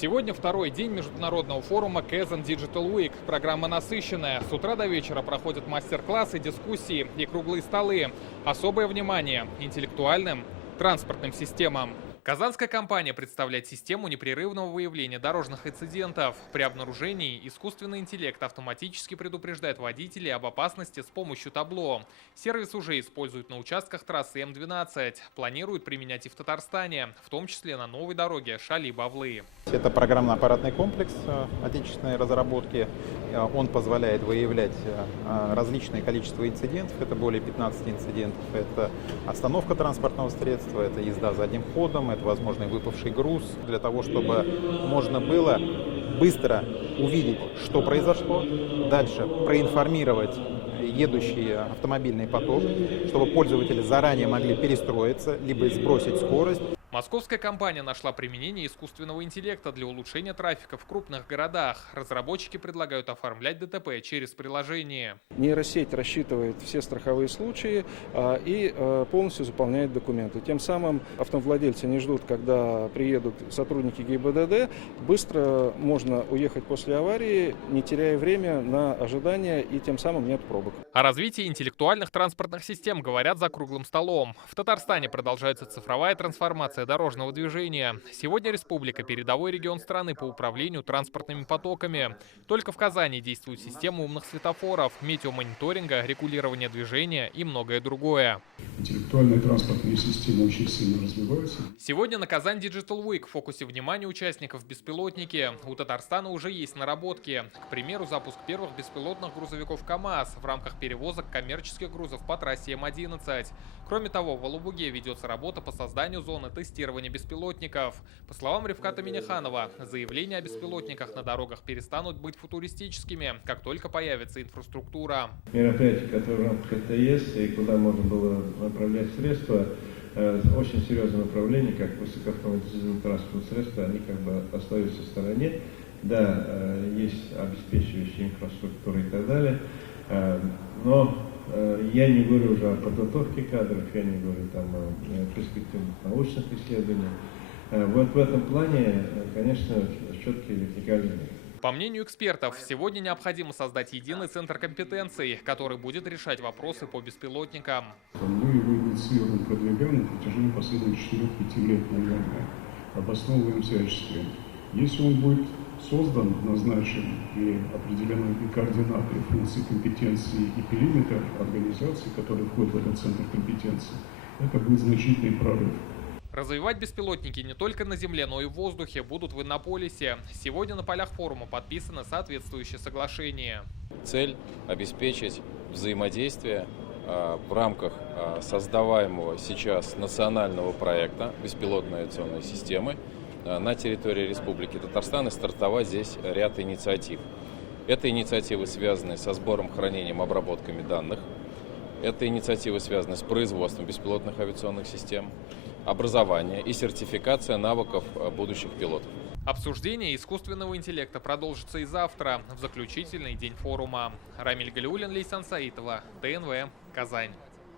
Сегодня второй день международного форума Kazan Digital Week. Программа насыщенная. С утра до вечера проходят мастер-классы, дискуссии и круглые столы. Особое внимание интеллектуальным транспортным системам. Казанская компания представляет систему непрерывного выявления дорожных инцидентов. При обнаружении искусственный интеллект автоматически предупреждает водителей об опасности с помощью табло. Сервис уже используют на участках трассы М12. Планируют применять и в Татарстане, в том числе на новой дороге Шали-Бавлы. Это программно-аппаратный комплекс отечественной разработки. Он позволяет выявлять различное количество инцидентов. Это более 15 инцидентов. Это остановка транспортного средства, это езда задним ходом, это возможный выпавший груз. Для того, чтобы можно было быстро увидеть, что произошло, дальше проинформировать едущий автомобильный поток, чтобы пользователи заранее могли перестроиться, либо сбросить скорость. Московская компания нашла применение искусственного интеллекта для улучшения трафика в крупных городах. Разработчики предлагают оформлять ДТП через приложение. Нейросеть рассчитывает все страховые случаи и полностью заполняет документы. Тем самым автовладельцы не ждут, когда приедут сотрудники ГИБДД. Быстро можно уехать после аварии, не теряя время на ожидание, и тем самым нет пробок. О развитии интеллектуальных транспортных систем говорят за круглым столом. В Татарстане продолжается цифровая трансформация дорожного движения. Сегодня республика – передовой регион страны по управлению транспортными потоками. Только в Казани действует система умных светофоров, метеомониторинга, регулирования движения и многое другое. Интеллектуальные транспортные системы очень сильно развиваются. Сегодня на Kazan Digital Week в фокусе внимания участников беспилотники. У Татарстана уже есть наработки. К примеру, запуск первых беспилотных грузовиков КАМАЗ в рамках перевозок коммерческих грузов по трассе М11. Кроме того, в Алубуге ведется работа по созданию зоны тестирования беспилотников. По словам Ревката Миниханова, заявления о беспилотниках на дорогах перестанут быть футуристическими, как только появится инфраструктура. Мероприятия, которые в рамках КТС и куда можно было направлять средства, очень серьезное направление, как высокоавтоматизированные транспортные средства, они как бы остаются в стороне. Да, есть обеспечивающая инфраструктура и так далее, но я не говорю уже о подготовке кадров, я не говорю там о перспективных научных исследованиях. Вот в этом плане, конечно, четкие вертикальные линии. По мнению экспертов, сегодня необходимо создать единый центр компетенций, который будет решать вопросы по беспилотникам. Мы его инициируем, продвигаем на протяжении последних 4-5 лет, наверное, обосновываем всячески. Если он будет создан, назначен и определены и координаты, и функции, компетенции и периметр организации, которые входят в этот центр компетенций, это будет значительный прорыв. Развивать беспилотники не только на земле, но и в воздухе будут в Иннополисе. Сегодня на полях форума подписано соответствующее соглашение. Цель – обеспечить взаимодействие в рамках создаваемого сейчас национального проекта беспилотной авиационной системы на территории Республики Татарстан и стартовать здесь ряд инициатив. Это инициативы, связанные со сбором, хранением, обработками данных. Это инициативы, связанные с производством беспилотных авиационных систем, образование и сертификация навыков будущих пилотов. Обсуждение искусственного интеллекта продолжится и завтра, в заключительный день форума. Рамиль Галиуллин, Лейсан Саитова, ТНВ, Казань.